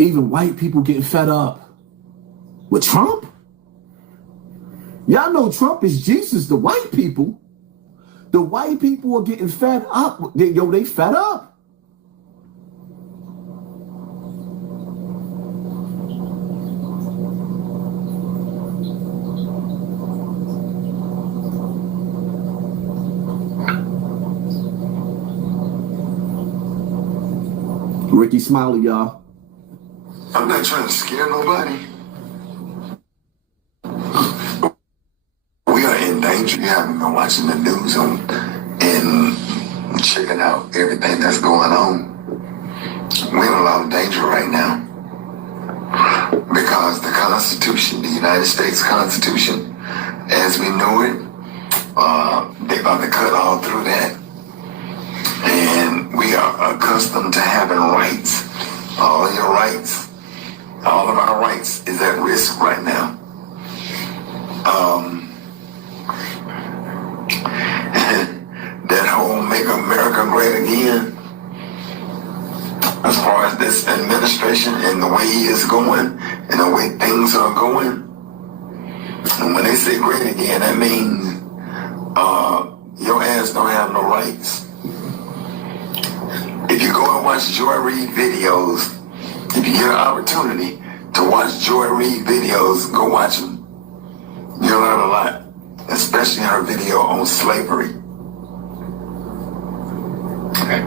Even white people getting fed up with Trump. Y'all know Trump is Jesus. The white people are getting fed up. They fed up. Ricky Smiley, y'all. I'm not trying to scare nobody. We are in danger. You haven't been watching the news and checking out everything that's going on. We're in a lot of danger right now. Because the Constitution, the United States Constitution, as we know it, they're about to cut all through that. And we are accustomed to having rights. All of your rights, all of our rights is at risk right now. That whole Make America Great Again, as far as this administration and the way he is going and the way things are going, and when they say great again, that means your ass don't have no rights. If you go and watch Joy Reid videos, if you get an opportunity to watch Joy Reid videos, go watch them. You'll learn a lot, especially her video on slavery. Okay.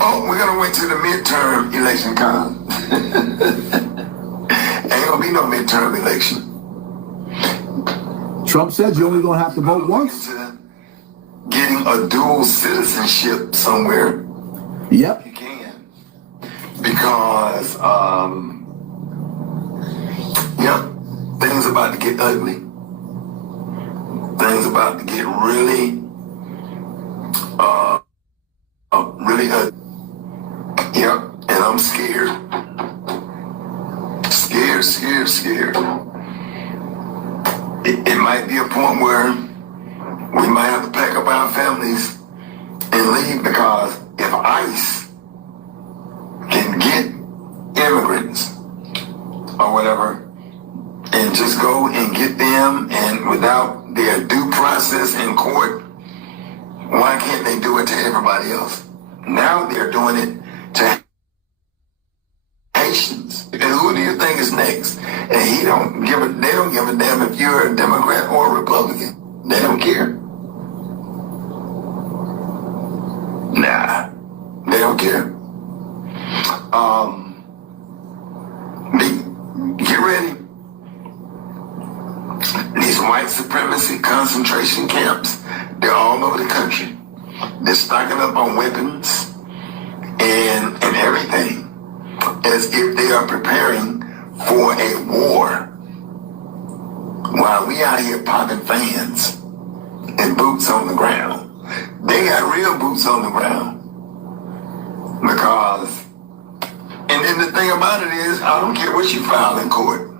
Oh, we're going to wait till the midterm election comes. Ain't going to be no midterm election. Trump said you're only going to have to vote once. Getting a dual citizenship somewhere. Yep. You can. Because, things about to get ugly. Things about to get really ugly. Yep. And I'm scared. Scared. It might be a point where we might have to pack up our families and leave, because if ICE can get immigrants or whatever and just go and get them, and without their due process in court, why can't they do it to everybody else? Now they're doing it to Haitians. And who do you think is next? And they don't give a damn if you're a Democrat or a Republican. They don't care. Nah, they don't care. Get ready. These white supremacy concentration camps, they're all over the country. They're stocking up on weapons and everything, as if they are preparing for a war, while we out here popping fans and boots on the ground. They got real boots on the ground. Because, and then the thing about it is, I don't care what you file in court.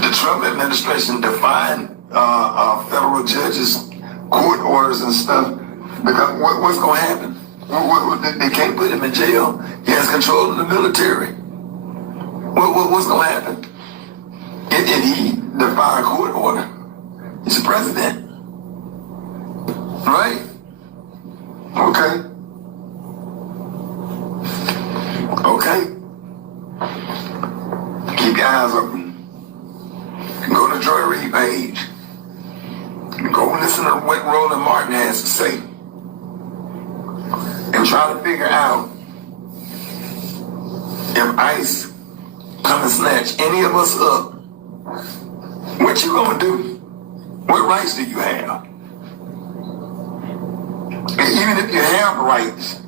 The Trump administration defied federal judges' court orders and stuff. Because what's going to happen? They can't put him in jail. He has control of the military. What's going to happen? If he defied a court order, he's the president. Right? Okay. Keep your eyes open. Go to Joy Reid page. Go listen to what Roland Martin has to say. And try to figure out if ICE come and snatch any of us up, what you gonna do? What rights do you have? And even if you have rights,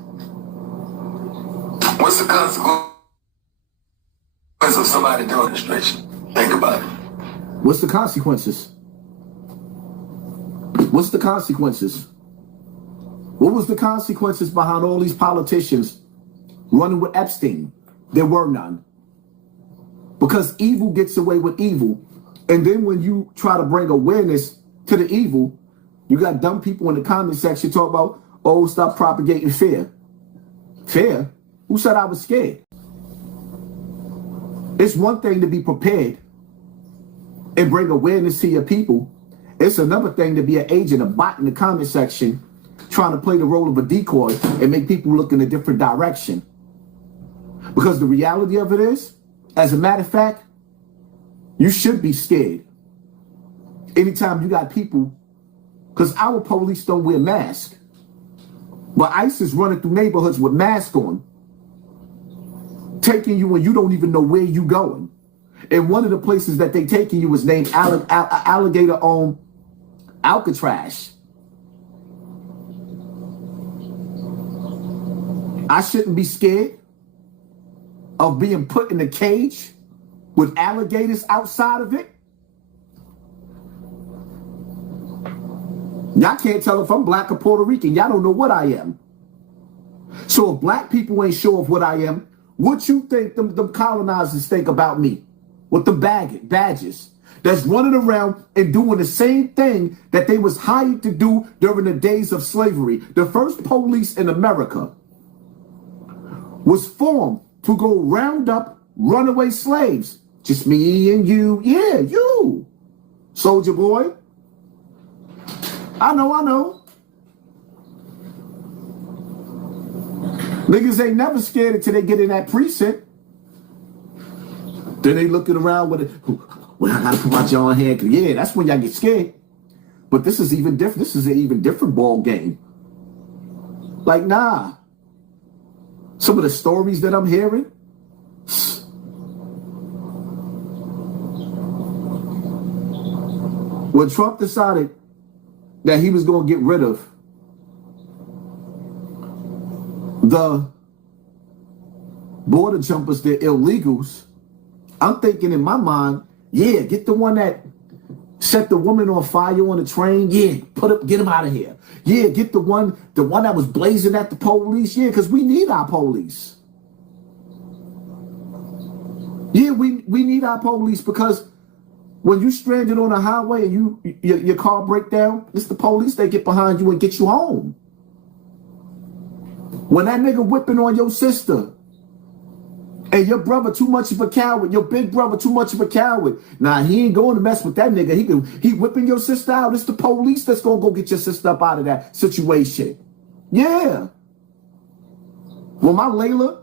what's the consequence of somebody demonstration? Think about it. What's the consequences? What's the consequences? What was the consequences behind all these politicians running with Epstein? There were none. Because evil gets away with evil. And then when you try to bring awareness to the evil, you got dumb people in the comment section talk about, oh, stop propagating fear. Fear? Who said I was scared? It's one thing to be prepared and bring awareness to your people. It's another thing to be an agent, a bot in the comment section, trying to play the role of a decoy and make people look in a different direction. Because the reality of it is, as a matter of fact, you should be scared. Anytime you got people, because our police don't wear masks, but ICE is running through neighborhoods with masks on, taking you when you don't even know where you going. And one of the places that they taking you is named Alligator on Alcatraz. I shouldn't be scared of being put in a cage with alligators outside of it. Y'all can't tell if I'm black or Puerto Rican. Y'all don't know what I am. So if black people ain't sure of what I am, what you think them colonizers think about me? With the badges that's running around and doing the same thing that they was hired to do during the days of slavery. The first police in America was formed to go round up runaway slaves. Just me and you. Yeah, you. Soldier boy. I know. Niggas ain't never scared until they get in that precinct. Then they looking around with it. Well, I gotta put my jaw in hand. Yeah, that's when y'all get scared. But this is even different. This is an even different ball game. Like, nah. Some of the stories that I'm hearing. When Trump decided that he was going to get rid of the border jumpers, the illegals, I'm thinking in my mind, yeah, get the one that set the woman on fire on the train. Yeah, get him out of here. Yeah, get the one that was blazing at the police. Yeah, because we need our police. Yeah, we need our police because when you stranded on a highway and your car break down, it's the police that get behind you and get you home. When that nigga whipping on your sister and your brother too much of a coward, your big brother too much of a coward, nah, he ain't going to mess with that nigga. He whipping your sister out. It's the police that's going to go get your sister up out of that situation. Yeah. When my Layla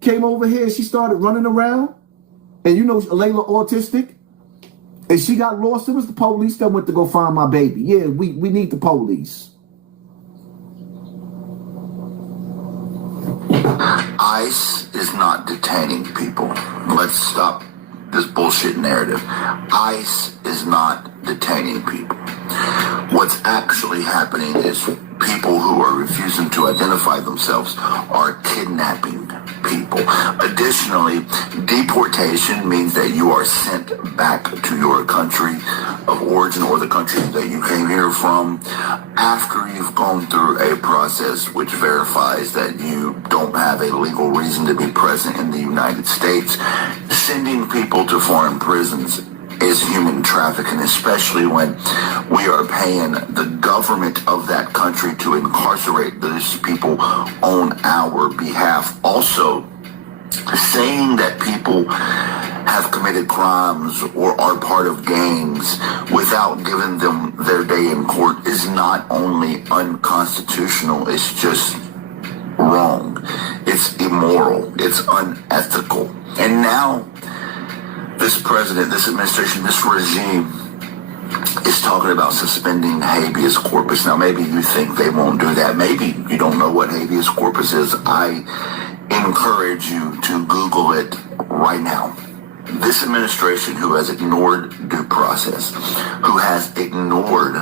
came over here and she started running around, and you know Layla autistic, and she got lost, it was the police that went to go find my baby. Yeah, we need the police. ICE is not detaining people. Let's stop this bullshit narrative. ICE is not detaining people. What's actually happening is people who are refusing to identify themselves are kidnapping people. Additionally, deportation means that you are sent back to your country of origin or the country that you came here from after you've gone through a process which verifies that you don't have a legal reason to be present in the United States. Sending people to foreign prisons is human trafficking, especially when we are paying the government of that country to incarcerate those people on our behalf. Also, saying that people have committed crimes or are part of gangs without giving them their day in court is not only unconstitutional, it's just wrong. It's immoral. It's unethical. And now, this president, this administration, this regime is talking about suspending habeas corpus. Now, maybe you think they won't do that. Maybe you don't know what habeas corpus is. I encourage you to Google it right now. This administration, who has ignored due process, who has ignored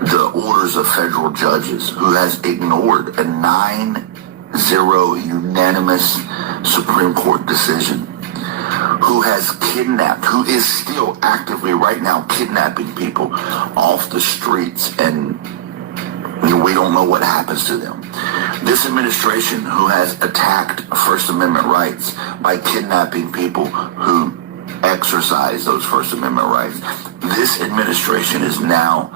the orders of federal judges, who has ignored a 9-0 unanimous Supreme Court decision, who has kidnapped, who is still actively right now kidnapping people off the streets, and we don't know what happens to them. This administration, who has attacked First Amendment rights by kidnapping people who exercise those First Amendment rights, this administration is now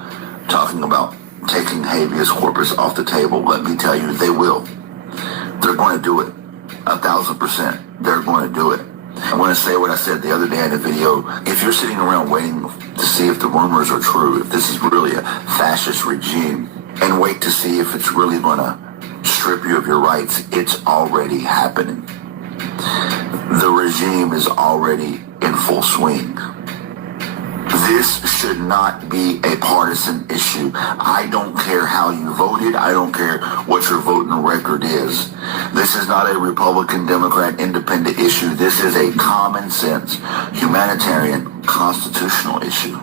talking about taking habeas corpus off the table. Let me tell you, they will. They're going to do it. 1,000%. They're going to do it. I want to say what I said the other day in a video. If you're sitting around waiting to see if the rumors are true, if this is really a fascist regime, and wait to see if it's really going to strip you of your rights, it's already happening. The regime is already in full swing. This should not be a partisan issue. I don't care how you voted. I don't care what your voting record is. This is not a Republican, Democrat, independent issue. This is a common sense, humanitarian, constitutional issue.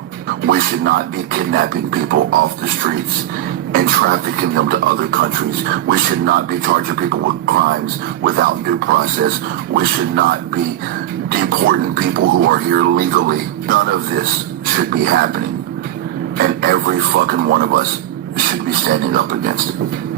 We should not be kidnapping people off the streets and trafficking them to other countries. We should not be charging people with crimes without due process. We should not be deporting people who are here legally. None of this should be happening. And every fucking one of us should be standing up against it.